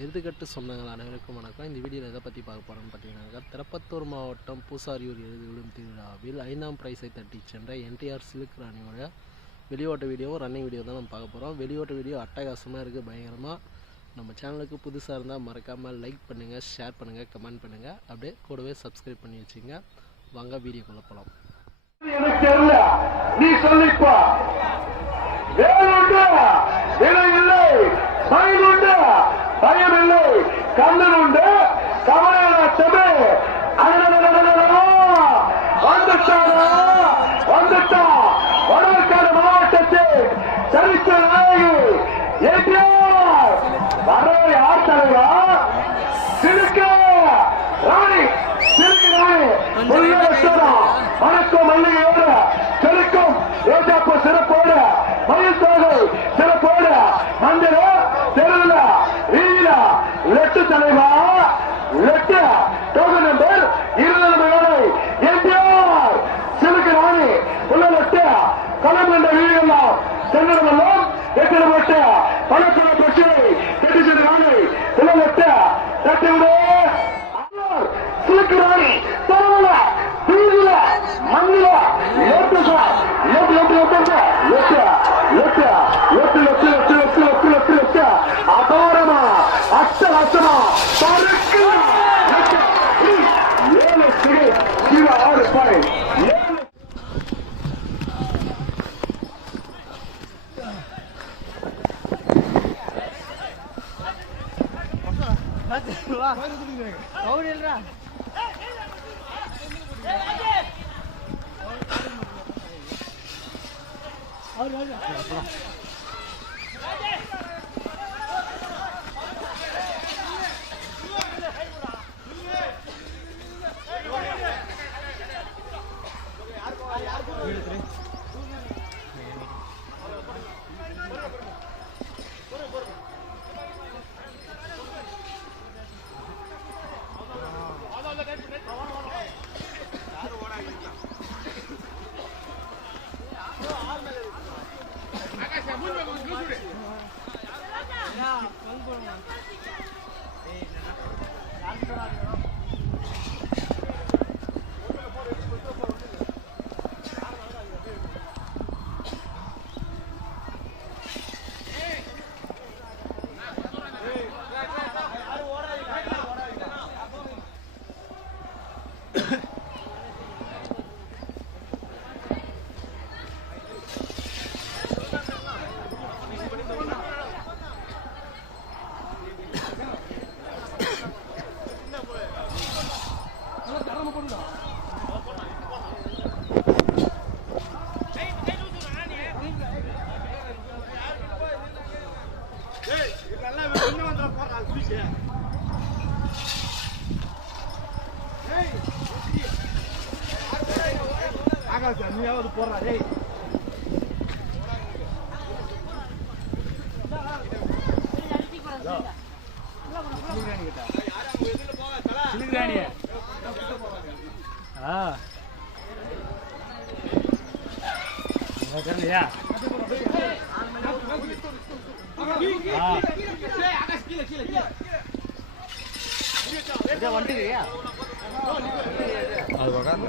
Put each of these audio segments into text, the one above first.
எருதுகட்டு சொந்தங்கள் அனைவருக்கும் வணக்கம். இந்த வீடியோவில் எதை பற்றி பார்க்க போகிறோம்னு பார்த்தீங்கன்னாக்கா திருப்பத்தூர் மாவட்டம் பூசாரியூர் எருதுகளும் திருவிழாவில் ஐந்தாம் பிரைஸை தட்டி சென்ற என்டிஆர் சிலுக் ராணியோட வெளியோட்ட வீடியோவும் ரன்னிங் வீடியோ தான் நம்ம பார்க்க போகிறோம் வெளியோட்ட வீடியோ அட்டகாசமாக இருக்குது பயங்கரமாக நம்ம சேனலுக்கு புதுசாக இருந்தால் மறக்காமல் லைக் பண்ணுங்கள் ஷேர் பண்ணுங்கள் கமெண்ட் பண்ணுங்கள் அப்படியே கூடவே சப்ஸ்கிரைப் பண்ணி வச்சுங்க. வாங்க வீடியோக்குள்ளே போகலாம் கண்ணன் உண்டு கமலனா செமை தலைவா? லெட்டு. டோக்கன் நம்பர் இருநூறு வேலை எம்ஜிஆர் சிலுக்கு ராணி உள்ள லெட்டு. களம் என்ற கண்ட வீடியெல்லாம் செங்கடமெல்லாம் எட்டிடப்பட்டு அவர் எதுலையாவது போடுறா டேய். அது உட்காந்து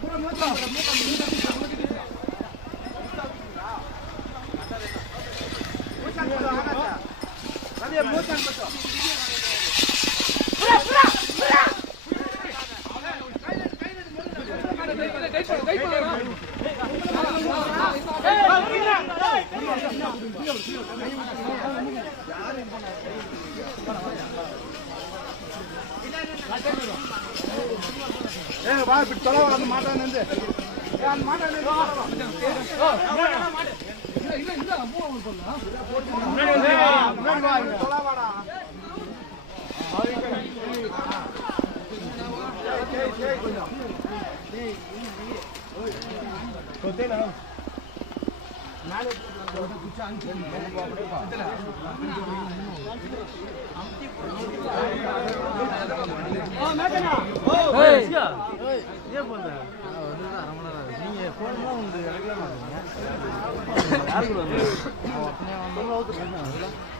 Kurang 过来 ಏ ಬಾ ಬಿಟ್ಟು ತೊಲವ ಅದು ಮಾತಾಡಂದೆ ನಾನು ಮಾತಾಡೇ ಇಲ್ಲ ಇಲ್ಲ ಇಲ್ಲ ಅಮ್ಮ ಅವ್ನು ತೊಲವಾಡ ಗೊತ್ತಿಲ್ಲ ನಾಳೆ ಅಂತಿ இதே போல வந்து அரை மணி நேரம் ஆகுது. நீங்கள் ஃபோன் தான் உங்களுக்கு கிடைக்கல மாட்டீங்க யாருக்கு வந்து?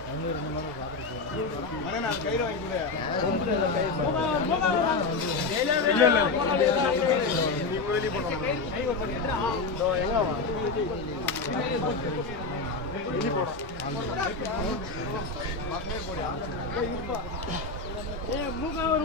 வந்து ரெண்டு மணி நேரம் சாப்பிட்டு வெளியே போடும் மூக்காவது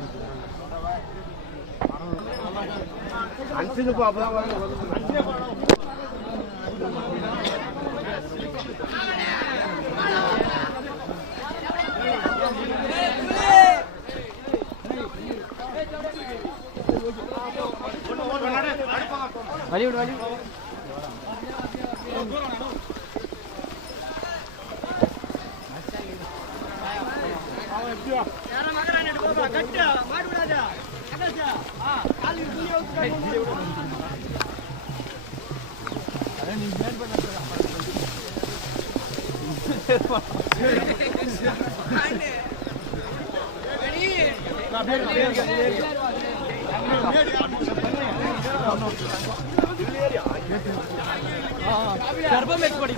அஞ்சு பாப்பா வழி விடு வழி கட்டு மாடு விடாதா கட்டாச்சா ஆ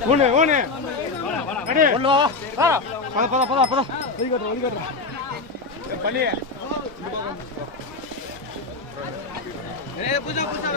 ஒன்று ஒன்று அடே உள்ளோ ஆ பத பள்ளியே বুঝা বুঝা